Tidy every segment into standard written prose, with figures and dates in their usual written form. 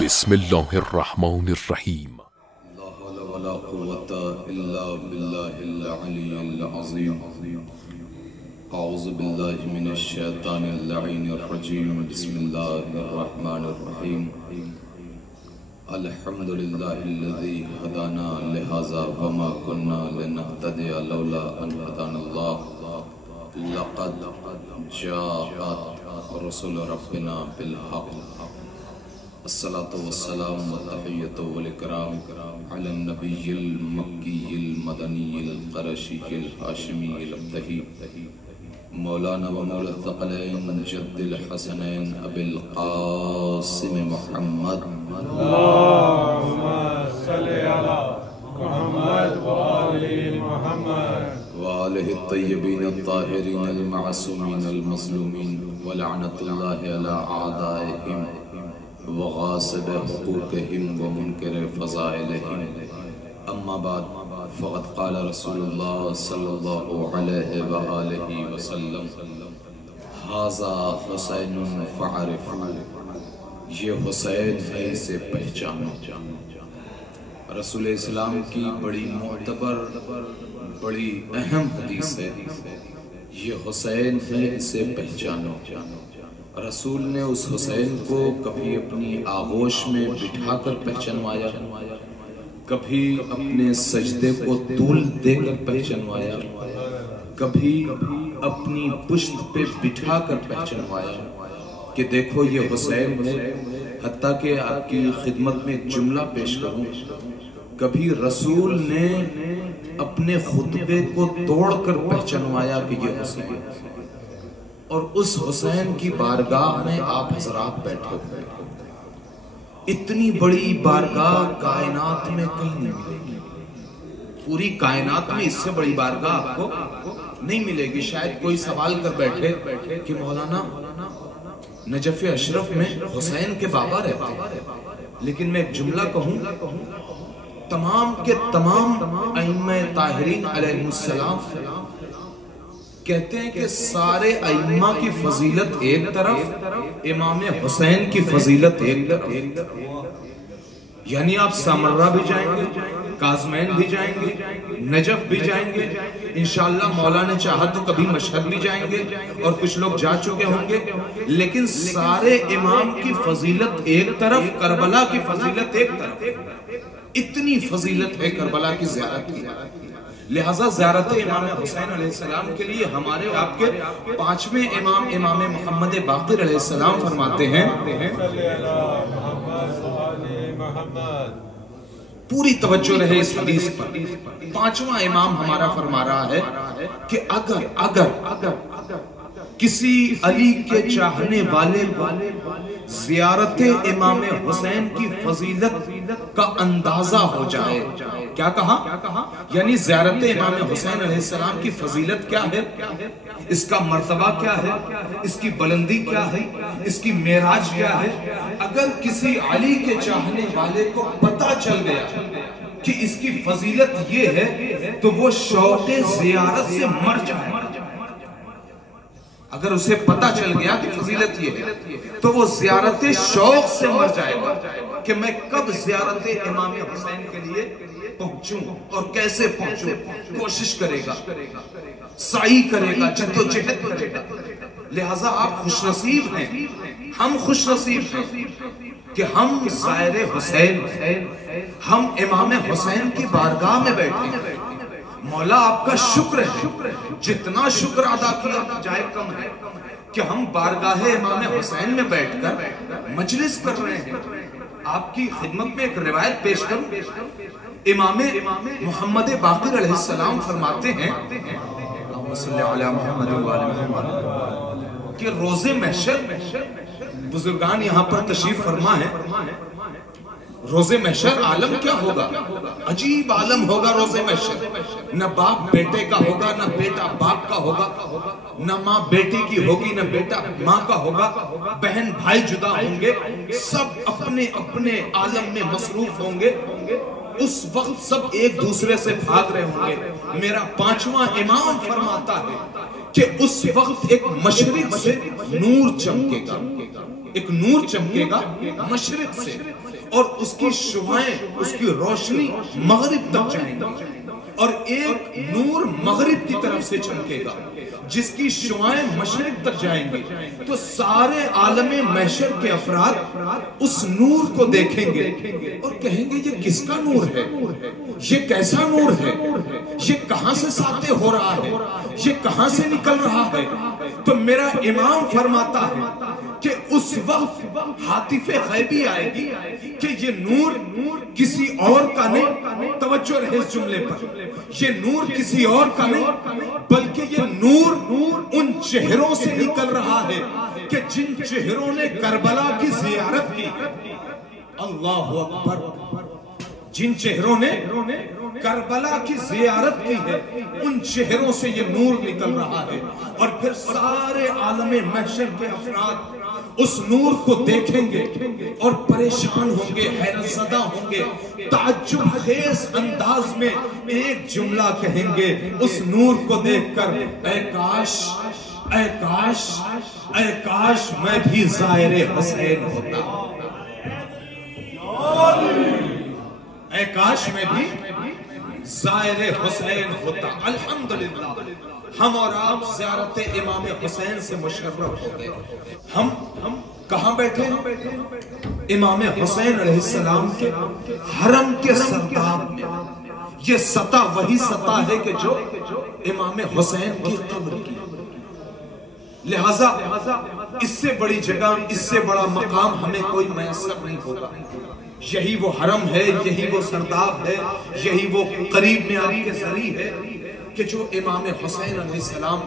بسم الله الرحمن الرحيم. لا حول ولا قوة إلا بالله العلي العظيم. أعوذ بالله من الشيطان اللعين الرجيم. بسم الله الرحمن الرحيم. الحمد لله الذي هدانا لهذا وما كنا لنهتدي لولا أن هدانا الله. لقد جاءت رسل ربنا بالحق. الصلاة والسلام والتحية والإكرام على النبي المكي المدني القرشي الهاشمي الابتهي مولانا ومولى الثقلين جد الحسنين أبي القاسم محمد. اللهم صل على محمد وآل محمد وآله الطيبين الطاهرين المعصومين المظلومين ولعنة الله على أعدائهم وغاصب حقوقهم ومنكر فضائلهم. أما بعد فقد قال رسول الله صلى الله عليه وآله وسلم هذا حسین فعرفوا، یہ حسین ہے اسے پہچانو. رسول اسلام کی بڑی معتبر بڑی اہم حدیث ہے، یہ حسین ہے اسے پہچانو. رسول نے اس حسین کو کبھی اپنی آغوش میں بٹھا کر پہچنوایا، کبھی اپنے سجدے کو طول دے کر پہچنوایا، کبھی اپنی پشت پہ بٹھا کر پہچنوایا کہ دیکھو یہ حسین ہے. حتیٰ کہ آپ کی خدمت میں ایک جملہ پیش کروں، کبھی رسول نے اپنے خطبے کو توڑ کر پہچنوایا کہ یہ حسین ہے. اور اس حسین کی بارگاہ میں آپ حضرات بیٹھے ہوئے. اتنی بڑی بارگاہ کائنات میں کہیں نہیں ملے گی. پوری کائنات میں اس سے بڑی بارگاہ آپ کو نہیں ملے گی. شاید کوئی سوال کر بیٹھے کہ مولانا نجف اشرف میں حسین کے بابا رہتے، لیکن میں ایک جملہ کہوں، تمام کے تمام ائمہ طاہرین علیہ السلام کہتے ہیں کہ سارے ائمہ کی فضیلت ایک طرف، امام حسین کی فضیلت ایک طرف. یعنی آپ سامرہ بھی جائیں گے، کاظمین بھی جائیں گے، نجف بھی جائیں گے، انشاءاللہ مولا نے چاہا تو کبھی مشہد بھی جائیں گے، اور کچھ لوگ جا چکے ہوں گے. لیکن سارے امام کی فضیلت ایک طرف، کربلا کی فضیلت ایک طرف. اتنی فضیلت ہے کربلا کی زیارت کی. لہذا زیارت امام حسین علیہ السلام کے لیے ہمارے آپ کے پانچویں امام امام محمد باقر علیہ السلام فرماتے ہیں، پوری توجہ رہے اس حدیث پر. پانچواں امام ہمارا فرما رہا ہے کہ اگر کسی علی کے چاہنے والے زیارت امام حسین کی فضیلت کا اندازہ ہو جائے. کیا کہا؟ یعنی زیارت امام حسین علیہ السلام کی فضیلت کیا ہے، اس کا مرتبہ کیا ہے، اس کی بلندی کیا ہے، اس کی معراج کیا ہے. اگر کسی علی کے چاہنے والے کو پتہ چل گیا کہ اس کی فضیلت یہ ہے تو وہ شوق زیارت سے مر جائے. اگر اسے پتہ چل گیا کہ فضیلت یہ ہے تو وہ زیارت شوق سے مر جائے گا کہ میں کب زیارت امام حسین کے لیے پہنچوں اور کیسے پہنچوں. کوشش کرے گا، سعی کرے گا، جدوجہد کرے گا. لہٰذا آپ خوش نصیب ہیں، ہم خوش نصیب ہیں کہ ہم زائر حسین، ہم امام حسین کی بارگاہ میں بیٹھے ہیں. مولا آپ کا شکر ہے، جتنا شکر ادا کیا جائے کم ہے کہ ہم بارگاہ امام حسین میں بیٹھ کر مجلس کر رہے ہیں. آپ کی خدمت میں ایک روایت پیش کروں. امام محمد باقر علیہ السلام فرماتے ہیں اللہم صلی علی محمد و آل محمد کہ روز محشر، بزرگان یہاں پر تشریف فرما ہے، روز محشر عالم کیا ہوگا؟ عجیب عالم ہوگا روز محشر. نہ باپ بیٹے کا ہوگا، نہ بیٹا باپ کا ہوگا، نہ ماں بیٹی کی ہوگی، نہ بیٹا ماں کا ہوگا. بہن بھائی جدا ہوں گے، سب اپنے اپنے عالم میں مصروف ہوں گے. اس وقت سب ایک دوسرے سے بھاگ رہے ہوں گے. میرا پانچواں امام فرماتا ہے کہ اس وقت ایک مشرق سے نور چمکے گا، ایک نور چمکے گا مشرق سے، اور اس کی شعاعیں، اس کی روشنی مغرب تک جائیں گی، اور ایک نور مغرب کی طرف سے چمکے گا جس کی شعاعیں مشرق تک جائیں گی۔ تو سارے عالم محشر کے افراد اس نور کو دیکھیں گے اور کہیں گے یہ کس کا نور ہے، یہ کیسا نور ہے، یہ کہاں سے ساطع ہو رہا ہے، یہ کہاں سے نکل رہا ہے۔ تو میرا امام فرماتا ہے کہ اس وقت حاطف غیبی آئے گی کہ یہ نور کسی اور کا نہیں، توجہ رہے اس جملے پر، یہ نور کسی اور کا نہیں بلکہ یہ نور ان چہروں سے نکل رہا ہے کہ جن چہروں نے کربلا کی زیارت کی۔ اللہ اکبر، جن چہروں نے کربلا کی زیارت کی ہے ان چہروں سے یہ نور نکل رہا ہے، اور پھر سارے عالم محشر کے افراد اس نور کو دیکھیں گے اور پریشان ہوں گے، حیرت زدہ ہوں گے، تعجب خیز انداز میں ایک جملہ کہیں گے اس نور کو دیکھ کر، اے کاش، اے کاش، اے کاش میں بھی زائر حسین ہوتا، اے کاش میں بھی زائر حسین ہوتا۔ الحمدللہ ہم اور آپ زیارت امام حسین سے مشرف ہو گئے۔ ہم کہاں بیٹھے ہیں؟ امام حسین علیہ السلام کے حرم کے سرداب میں۔ یہ سطح وہی سطح ہے کہ جو امام حسین کی قبر کی، لہذا اس سے بڑی جگہ، اس سے بڑا مقام ہمیں کوئی میسر نہیں ہوگا۔ یہی وہ حرم ہے، یہی وہ سرداب ہے، یہی وہ قریب میں آپ کے ذریع ہے کہ جو امام حسین علیہ السلام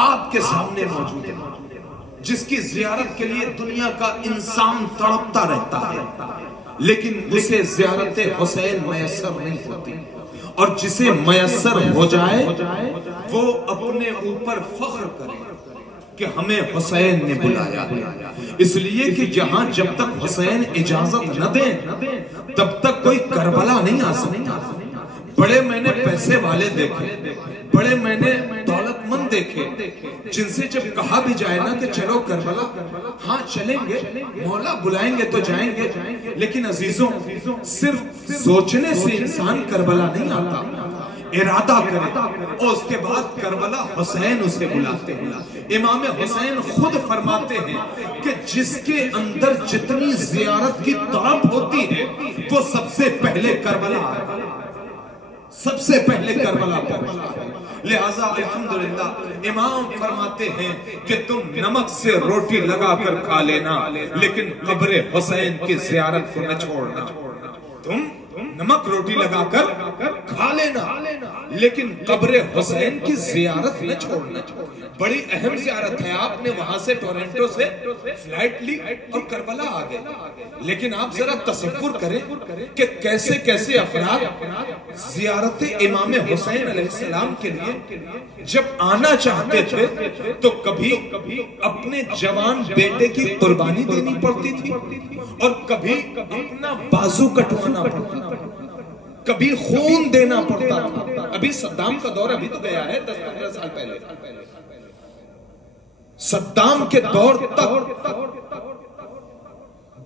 آپ کے سامنے موجود ہے، جس کی زیارت کے لیے دنیا کا انسان تڑپتا رہتا ہے لیکن اسے زیارت حسین میسر نہیں ہوتی، اور جسے میسر ہو جائے وہ اپنے اوپر فخر کرے کہ ہمیں حسین نے بلایا ہے، اس لیے کہ یہاں جب تک حسین اجازت نہ دیں تب تک کوئی کربلا نہیں آ سکتا۔ بڑے میں نے پیسے والے دیکھے، بڑے میں نے دولت مند دیکھے، جن سے جب کہا بھی جائے نا کہ چلو کربلا، ہاں چلیں گے، مولا بلائیں گے تو جائیں گے، لیکن عزیزوں صرف سوچنے سے انسان کربلا نہیں آتا، ارادہ کرے اور اس کے بعد کربلا حسین اسے بلاتے ہیں۔ امام حسین خود فرماتے ہیں کہ جس کے اندر جتنی زیارت کی طلب ہوتی ہے وہ سب سے پہلے کربلا، سب سے پہلے کربلا پہنچتا ہے۔ لہذا الحمدللہ امام فرماتے ہیں کہ تم نمک سے روٹی لگا کر کھا لینا لیکن قبر حسین کی زیارت کو نہ چھوڑنا۔ تم نمک روٹی لگا کر کھا لینا لیکن قبر حسین کی زیارت نہ چھوڑنا۔ بڑی اہم زیارت ہے، آپ نے وہاں سے ٹورنٹو سے فلائٹ لی اور کربلا آ گئے، لیکن آپ ذرا تصور کریں کہ کیسے کیسے افراد زیارت امام حسین علیہ السلام کے لیے جب آنا چاہتے تھے تو کبھی اپنے جوان بیٹے کی قربانی دینی پڑتی تھی اور کبھی اپنا بازو کٹوانا پڑتا تھا، کبھی خون دینا پڑتا تھا۔ ابھی صدام کا دور ابھی تو گیا ہے 10-15 سال پہلے، صدام کے دور تک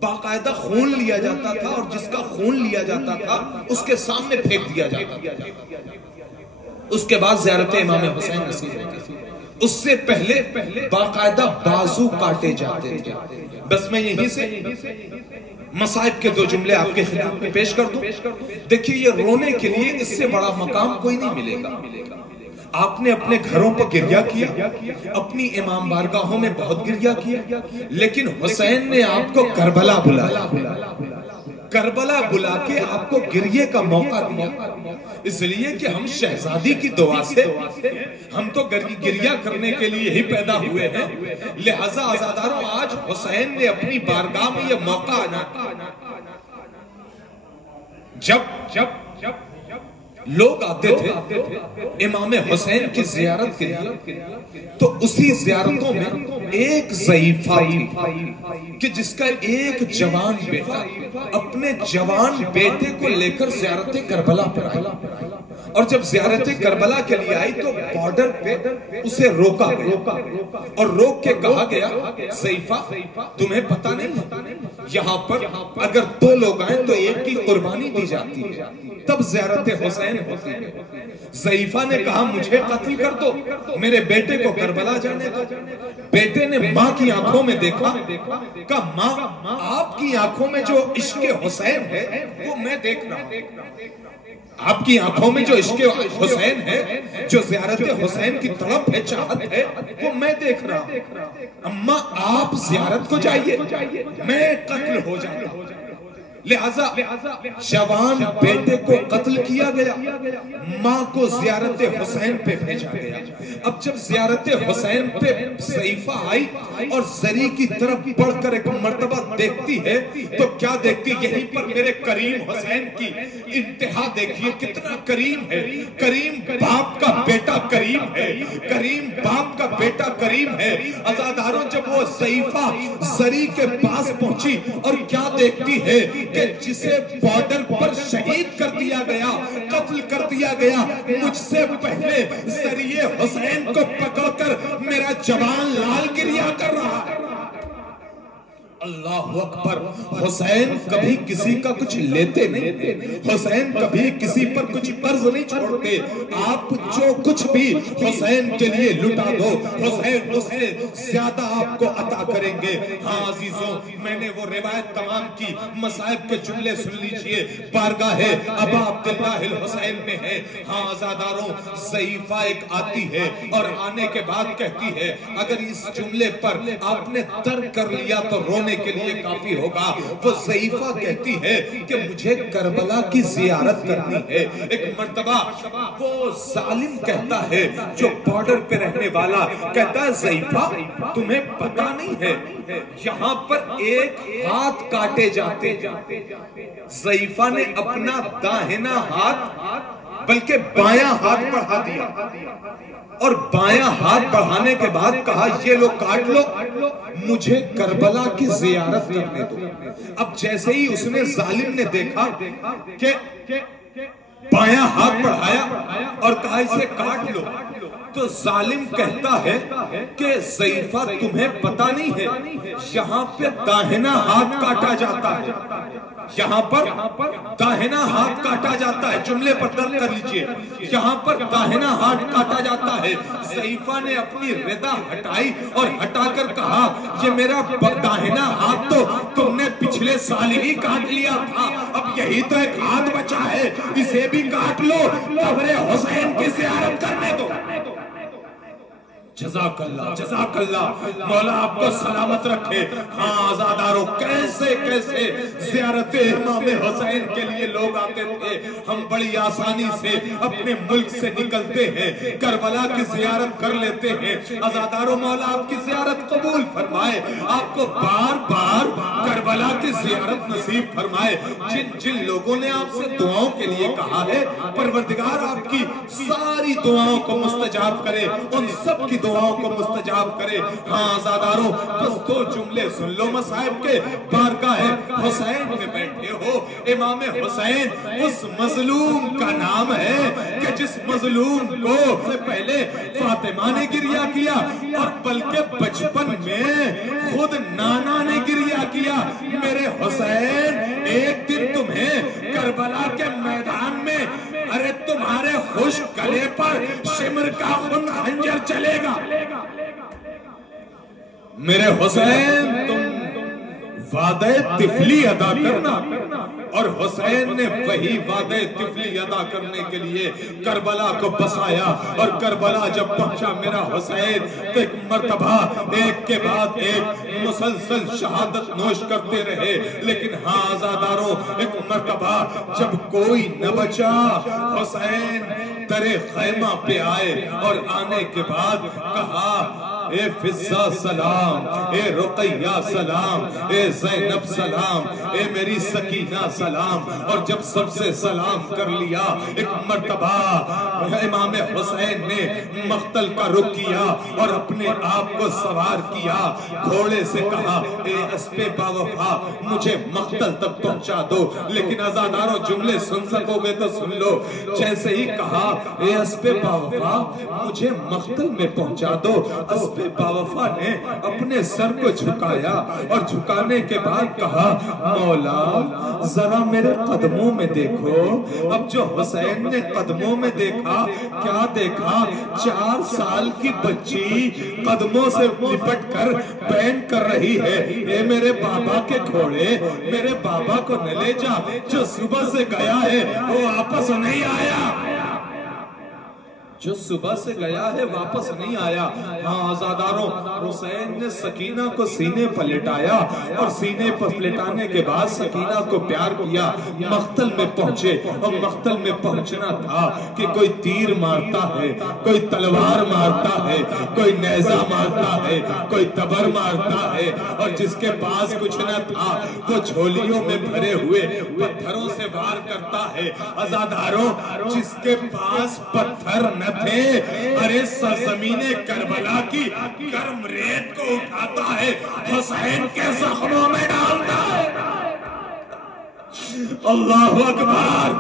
باقاعدہ خون لیا جاتا تھا اور جس کا خون لیا جاتا تھا اس کے سامنے پھینک دیا جاتا تھا، اس کے بعد زیارت امام حسین نصیب ہوتی تھی۔ اس سے پہلے باقاعدہ بازو کاٹے جاتے تھے۔ بس میں یہیں سے مصائب کے 2 جملے آپ کے خدمت میں پیش کر دوں۔ دیکھیے یہ رونے کے لیے اس سے بڑا مقام کوئی نہیں ملے گا۔ آپ نے اپنے گھروں پر گریہ کیا، اپنی امام بارگاہوں میں بہت گریہ کیا، لیکن حسین نے آپ کو کربلا بلایا، کربلا بلا کے آپ کو گریہ کا موقع دیا، اس لیے کہ ہم شہزادی کی دعا سے ہم تو گریہ کرنے کے لیے ہی پیدا ہوئے ہیں، لہذا عزاداروں آج حسین نے اپنی بارگاہ میں یہ موقع آنا، جب لوگ آتے تھے امام حسین کی زیارت کے لیے تو اسی زیارتوں میں ایک ضعیفہ تھی کہ جس کا ایک جوان بیٹا اپنے جوان بیٹے کو لے کر زیارت کربلا پر آیا اور جب زیارت کربلا کے لیے آئی تو بارڈر پہ اسے روکا گیا اور روک کے کہا گیا ضعیفہ تمہیں پتہ نہیں یہاں پر اگر 2 لوگ آئیں تو ایک کی قربانی دی جاتی ہے تب زیارت حسین ہوتی ہے. ضعیفہ نے کہا مجھے قتل کر دو میرے بیٹے کو کربلا جانے دو. بیٹے نے ماں کی آنکھوں میں دیکھا کہا ماں آپ کی آنکھوں میں جو عشق حسین ہے وہ میں دیکھ رہا ہوں. آپ کی آنکھوں میں جو عشق حسین ہے جو زیارت حسین کی طلب ہے چاہت ہے وہ میں دیکھ رہا ہوں. اماں آپ زیارت کو جائیے میں قتل ہو جاتا ہوں. لہذا جوان بیٹے کو قتل کیا گیا ماں کو زیارت حسین پہ بھیجا گیا. اب جب زیارت حسین پہ ضعیفہ آئی اور زری کی طرف بڑھ کر ایک مرتبہ دیکھتی ہے تو کیا دیکھتی یہیں پر میرے کریم حسین کی انتہا دیکھیے کتنا کریم ہے. کریم باپ کا بیٹا کریم ہے کریم باپ کا بیٹا کریم ہے. عزاداروں جب وہ ضعیفہ زری کے پاس پہنچی اور کیا دیکھتی ہے کہ جسے بارڈر پر شہید کر دیا گیا قتل کر دیا گیا مجھ سے پہلے ذریعے حسین کو پکڑ کر میرا جوان لال گریا کر رہا ہے. اللہ اکبر. حسین کبھی کسی کا کچھ لیتے نہیں حسین کبھی کسی پر کچھ قرض نہیں چھوڑتے. آپ جو کچھ بھی حسین کے لیے لٹا دو حسین اس سے زیادہ آپ کو عطا کریں گے. ہاں عزیزوں میں نے وہ روایت تمام کی مصائب کے جملے سن لیجئے بارگاہ ابا عبداللہ الحسین میں ہے. ہاں عزاداروں ضعیفہ ایک آتی ہے اور آنے کے بعد کہتی ہے اگر اس جملے پر آپ نے ترک کر لیا تو رونے کے لیے کافی ہوگا. وہ ضعیفہ کہتی ہے کہ مجھے کربلا کی زیارت کرنی ہے. ایک مرتبہ وہ ظالم کہتا ہے جو بارڈر پہ رہنے والا کہتا ہے ضعیفہ تمہیں پتہ نہیں ہے یہاں پر ایک ہاتھ کاٹے جاتے ہیں. ضعیفہ نے اپنا داہنا ہاتھ بلکہ بایاں ہاتھ بڑھا دیا اور بایاں ہاتھ بڑھانے کے بعد کہا یہ لو کاٹ لو مجھے کربلا کی زیارت کرنے دو. اب جیسے ہی اس نے ظالم نے دیکھا کہ بایاں ہاتھ بڑھایا اور کہا اسے کاٹ لو تو ظالم کہتا ہے کہ ضعیفہ تمہیں پتہ نہیں ہے یہاں پہ داہنا ہاتھ کاٹا جاتا ہے یہاں پر داہنا ہاتھ کاٹا جاتا ہے. جملے پر درد کر لیجئے یہاں پر داہنا ہاتھ کاٹا جاتا ہے. ضعیفہ نے اپنی ردا ہٹائی اور ہٹا کر کہا یہ میرا داہنا ہاتھ تو تم نے پچھلے سال ہی کاٹ لیا تھا اب یہی تو ایک ہاتھ بچا ہے اسے بھی کاٹ لو قبر حسین کی زیارت کرنے دو. جزاک اللہ مولا آپ کو سلامت رکھے. ہاں آزاداروں کیسے کیسے زیارت امام حسین کے لیے لوگ آتے تھے. ہم بڑی آسانی سے اپنے ملک سے نکلتے ہیں کربلا کی زیارت کر لیتے ہیں. آزاداروں مولا آپ کی زیارت قبول فرمائے آپ کو بار بار کربلا کی زیارت نصیب فرمائے. جن لوگوں نے آپ سے دعاؤں کے لیے کہا ہے پروردگار آپ کی ساری دعاؤں کو مستجاب کرے ان سب کی دعاؤں کو مستجاب کرے. ہاں آزاداروں بس 2 جملے سن لو مصائب کے. بارگاہ حسین میں بیٹھے ہو امام حسین اس مظلوم کا نام ہے کہ جس مظلوم کو سے پہلے فاطمہ نے گریہ کیا اور بلکہ بچپن میں خود نانا نے گریہ کیا. میرے حسین ایک دن تمہیں کربلا کے میدان میں ارے تمہارے خوش گلے پر شمر کا خون خنجر چلے گا. میرے حسین تم وعدہ طفلی ادا کرنا اور حسین نے وہی وعدہ طفلی ادا کرنے کے لیے کربلا کو بسایا اور کربلا جب پہنچا میرا حسین تو ایک مرتبہ ایک کے بعد ایک مسلسل شہادت نوش کرتے رہے. لیکن ہاں آزاداروں ایک مرتبہ جب کوئی نہ بچا حسین در خیمہ پہ آئے اور آنے کے بعد کہا اے فضہ سلام، اے رقیہ سلام، اے زینب سلام، اے میری سکینہ سلام۔ اور جب سب سے سلام کر لیا، ایک مرتبہ امام حسین نے مقتل کا رخ کیا اور اپنے آپ کو سوار کیا، گھوڑے سے کہا اے اسپِ باوفا مجھے مقتل تک پہنچا دو۔ لیکن عزاداروں جملے سن سکو گے تو سن لو، جیسے ہی کہا اے اسپِ باوفا مجھے مقتل میں پہنچا دو، اسپِ باوفا نے اپنے سر کو جھکایا اور جھکانے کے بعد کہا مولا ذرا میرے قدموں میں دیکھو۔ اب جو حسین نے قدموں میں دیکھا، کیا دیکھا؟ 4 سال کی بچی قدموں سے لپٹ کر بین کر رہی ہے، اے میرے بابا کے گھوڑے میرے بابا کو نہ لے جا، جو صبح سے گیا ہے وہ واپس نہیں آیا، جو صبح سے گیا ہے واپس نہیں آیا۔ ہاں عزاداروں، حسین نے سکینہ کو سینے پر لٹایا اور سینے پر لٹانے کے بعد سکینہ کو پیار کیا۔ مقتل میں پہنچے اور مقتل میں پہنچنا تھا کہ کوئی تیر مارتا ہے، کوئی تلوار مارتا ہے، کوئی نیزہ مارتا ہے، کوئی تبر مارتا ہے، اور جس کے پاس کچھ نہ تھا وہ جھولیوں میں بھرے ہوئے پتھروں سے وار کرتا ہے۔ عزاداروں، جس کے پاس پتھر نہ تھے، ارے سرزمین کربلا کی گرم ریت کو اٹھاتا ہے، حسین کے زخموں میں ڈالتا ہے۔ اللہ اکبر،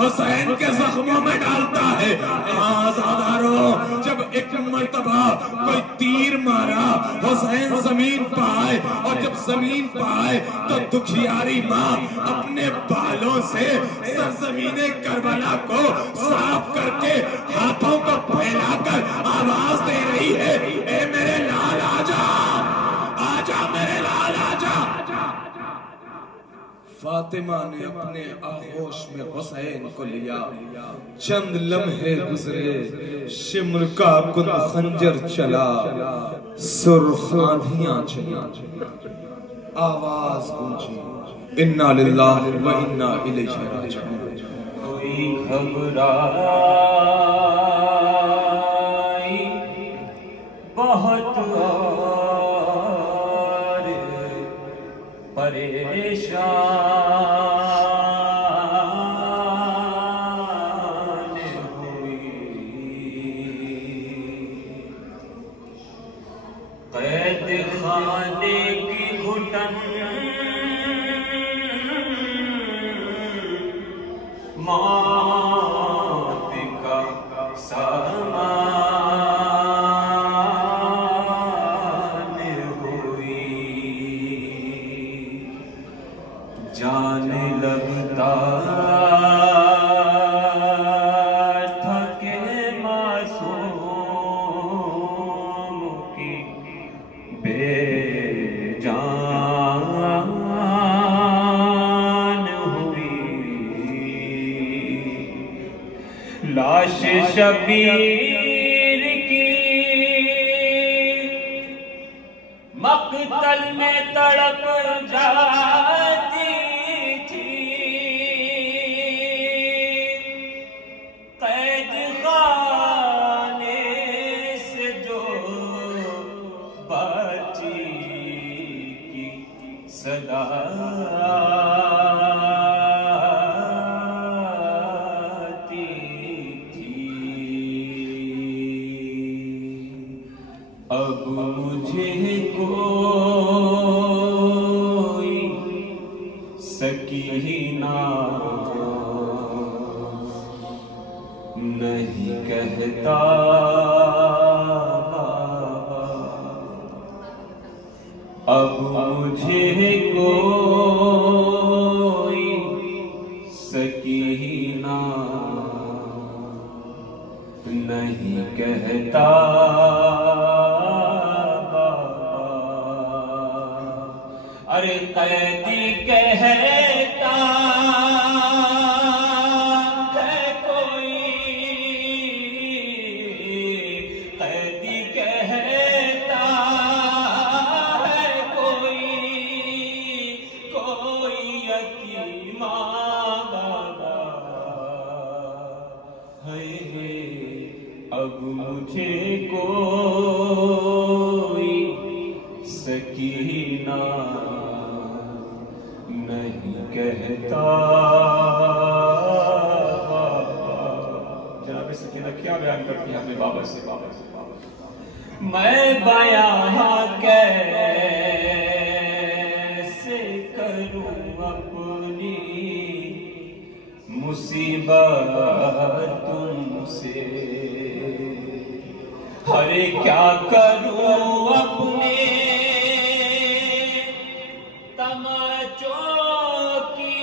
حسین کے زخموں میں ڈالتا ہے۔ آزاداروں، جب ایک مرتبہ کوئی تیر مارا، حسین زمین پائے، اور جب زمین پائے تو دکھیاری ماں اپنے بالوں سے سرزمین کربلا کو صاف کر کے ہاتھوں کو پھیلا کر آواز دے رہی ہے اے میرے لال آجا، آجا میرے لال آجا۔ فاطمہ نے اپنے آغوش میں حسین کو لیا، چند لمحے گزرے، شمر کا کن خنجر چلا، سرخ آندھیاں چلا، آواز گونجی انا للہ و انا الیہ راجعون۔ کوئی گھبرائی بہت اور پریشان ہوئی، قید خانے کی گھٹن موت کا سامان ہوئی، جان لگتا تھا کہ معصوم کی بے جان لاش شبیر کی مقتل میں تڑپ جاتی تھی، قید خانے سے جو بچی کی صدا اب مجھے کوئی سکینہ نہیں کہتا، اب مجھے کوئی سکینہ نہیں کہتا، ارے قیدی کہتا ہے کوئی، قیدی کہتا ہے کوئی، کوئی یتیمہ بابا ہے، اب مجھے کو سکینہ نہیں کہتا جناب سکینہ کیا بیان کرتی ہے اپنے بابا سے میں بیاں کیسے کروں اپنی مصیبت تم سے ارے کیا کروں اپنے تماچوں کی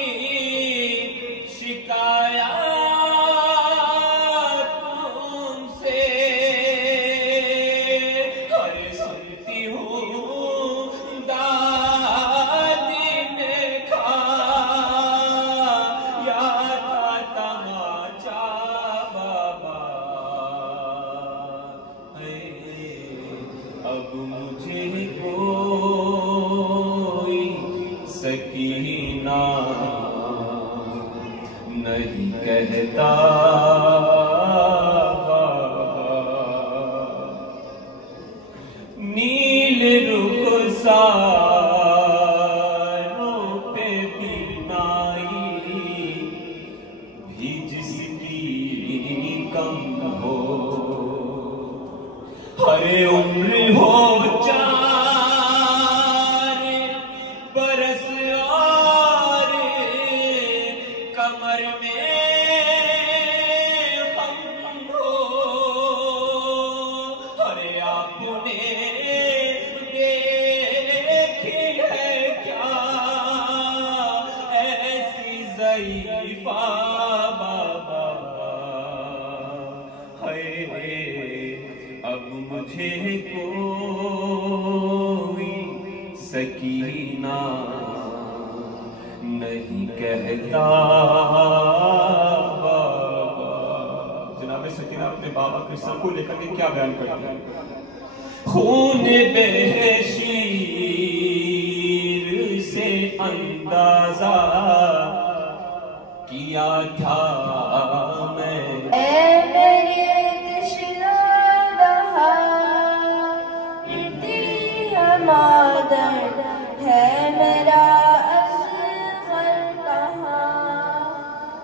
شکایات تم سے ارے سنتی ہوں دادی نے کھایا تھا تماچا بابا اب مجھے کوئی سکینہ نہیں کہتا نیل رخساروں پہ بینائی بھی جس کی کم ہو ہر عمر ہو 4 برس اور کمر میں غم ہو ارے آپ نے دیکھی ہے کیا ایسی ضعیفہ بابا اب مجھے کوئی سکینہ نہیں کہتا جناب سکینہ اپنے بابا کے سر کو لے کر کے کیا بیان کرتی ہے خون بے شیر سے اندازہ کیا تھا میں ہے میرا اصغر کہاں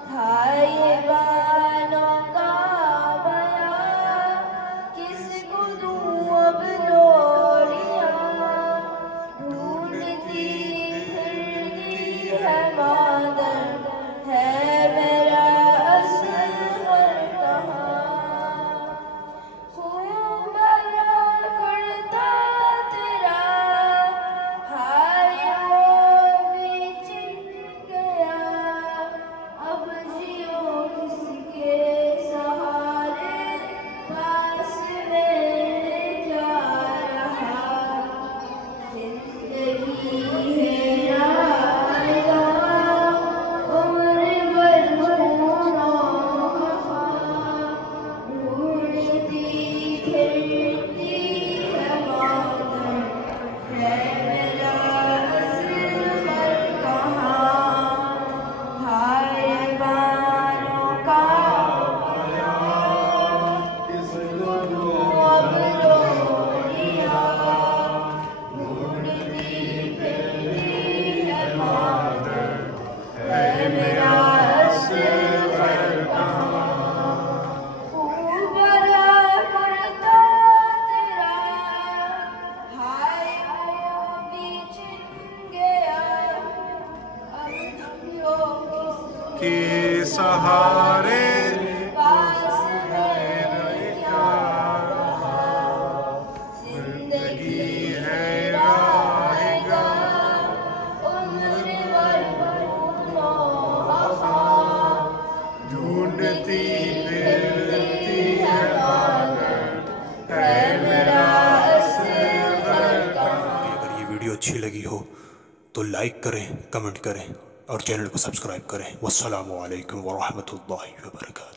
تھا یہ بانوں کا بیاں کس کو دوں اب لوریاں ڈھونڈتی پھرتی ہے مادر ہے میرا اصغر کہاں خوب بڑا کرتا کے سہارے زندگی ہے راہ ڈھونڈتی پھرتی ہے میرا اصغر کہاں۔ اگر یہ ویڈیو اچھی لگی ہو تو لائک کریں، کمنٹ کریں اور چینل کو سبسکرائب کریں۔ والسلام علیکم ورحمۃ اللہ وبرکاتہ۔